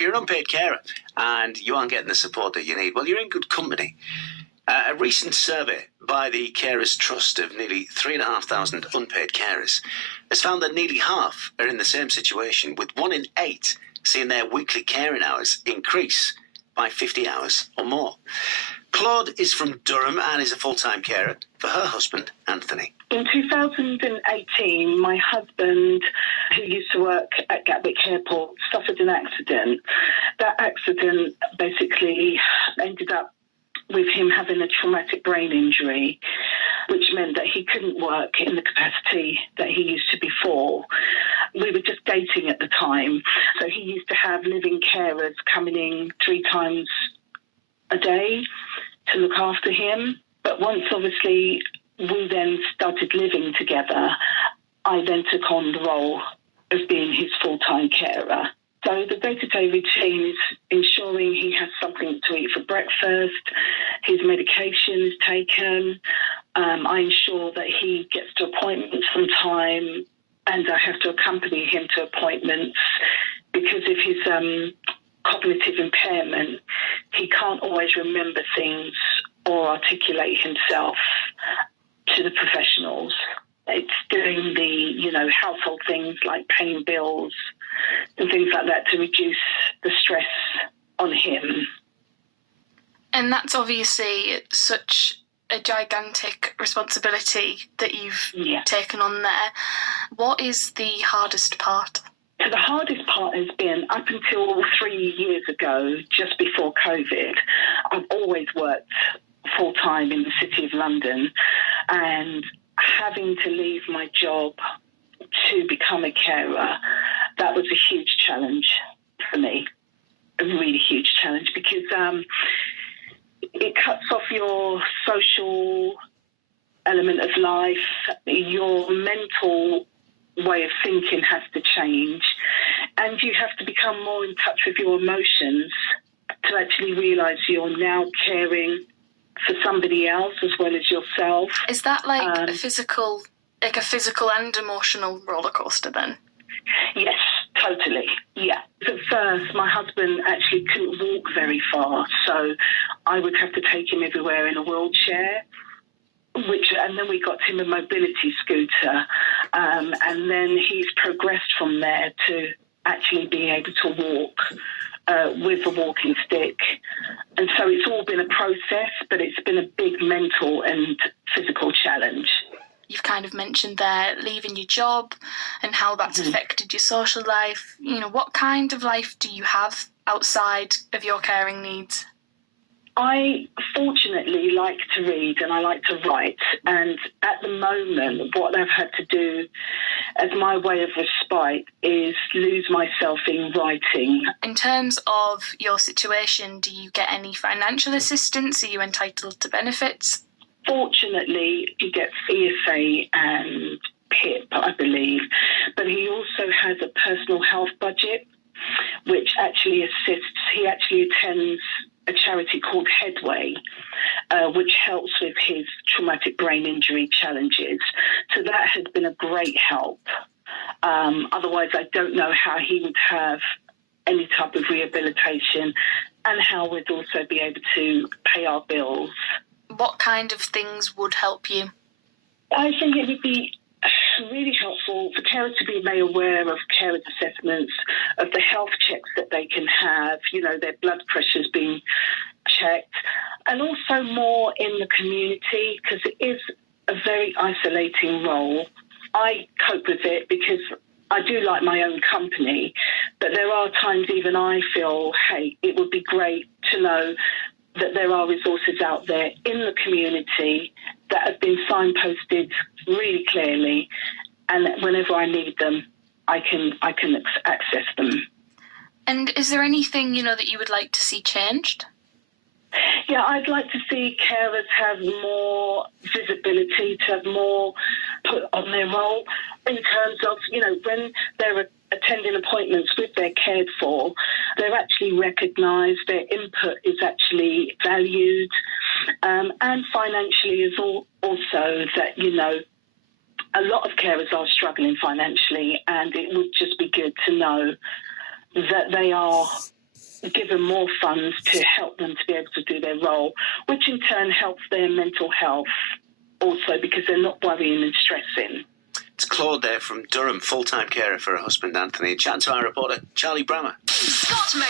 if you're an unpaid carer and you aren't getting the support that you need, well, you're in good company. A recent survey by the Carers Trust of nearly 3,500 unpaid carers has found that nearly half are in the same situation, with 1 in 8 seeing their weekly caring hours increase by 50 hours or more. Claud is from Durham and is a full-time carer for her husband, Anthony. In 2018, my husband, who used to work at Gatwick Airport, suffered an accident. That accident basically ended up with him having a traumatic brain injury, which meant that he couldn't work in the capacity that he used to before. We were just dating at the time, so he used to have living carers coming in 3 times a day to look after him. But once, obviously, we then started living together, I then took on the role of being his full-time carer. So the day-to-day routine is ensuring he has something to eat for breakfast, his medication is taken, I ensure that he gets to appointments on time, and I have to accompany him to appointments because of his cognitive impairment. He can't always remember things or articulate himself to the professionals. It's doing the, household things like paying bills and things like that to reduce the stress on him. And that's obviously such a gigantic responsibility that you've taken on there. What is the hardest part? So the hardest part has been, up until 3 years ago, just before COVID, I've always worked full-time in the City of London, and having to leave my job to become a carer, that was a huge challenge for me, a really huge challenge, because it cuts off your social element of life. Your mental way of thinking has to change, and you have to become more in touch with your emotions to actually realise you're now caring for somebody else as well as yourself. Is that like a physical and emotional roller coaster then? Yes, totally. Yeah. At first, my husband actually couldn't walk very far, so I would have to take him everywhere in a wheelchair. And then we got him a mobility scooter, and then he's progressed from there to actually being able to walk with a walking stick. And so it's all been a process, but it's been a big mental and physical challenge. You've kind of mentioned there leaving your job and how that's affected your social life. What kind of life do you have outside of your caring needs? I fortunately like to read and I like to write, and at the moment what I've had to do as my way of respite is lose myself in writing. In terms of your situation, do you get any financial assistance? Are you entitled to benefits? Fortunately, he gets ESA and PIP, I believe, but he also has a personal health budget which actually assists. He actually attends a charity called Headway, which helps with his traumatic brain injury challenges. So that has been a great help. Otherwise, I don't know how he would have any type of rehabilitation and how we'd also be able to pay our bills. What kind of things would help you? I think it would be really helpful for carers to be made aware of carers' assessments, of the health checks that they can have, their blood pressures being checked, and also more in the community, because it is a very isolating role. I cope with it because I do like my own company, but there are times even I feel, hey, it would be great to know that there are resources out there in the community that have been signposted really clearly, and that whenever I need them, I can access them. And is there anything, that you would like to see changed? Yeah, I'd like to see carers have more visibility, to have more put on their role in terms of, when they're attending appointments with their cared for, they're actually recognised, their input is actually valued, and financially is also that, a lot of carers are struggling financially, and it would just be good to know that they are given more funds to help them to be able to do their role, which in turn helps their mental health also because they're not worrying and stressing. It's Claude there from Durham, full-time carer for her husband Anthony, chatting to our reporter Charlie Brammer. Scott, mate.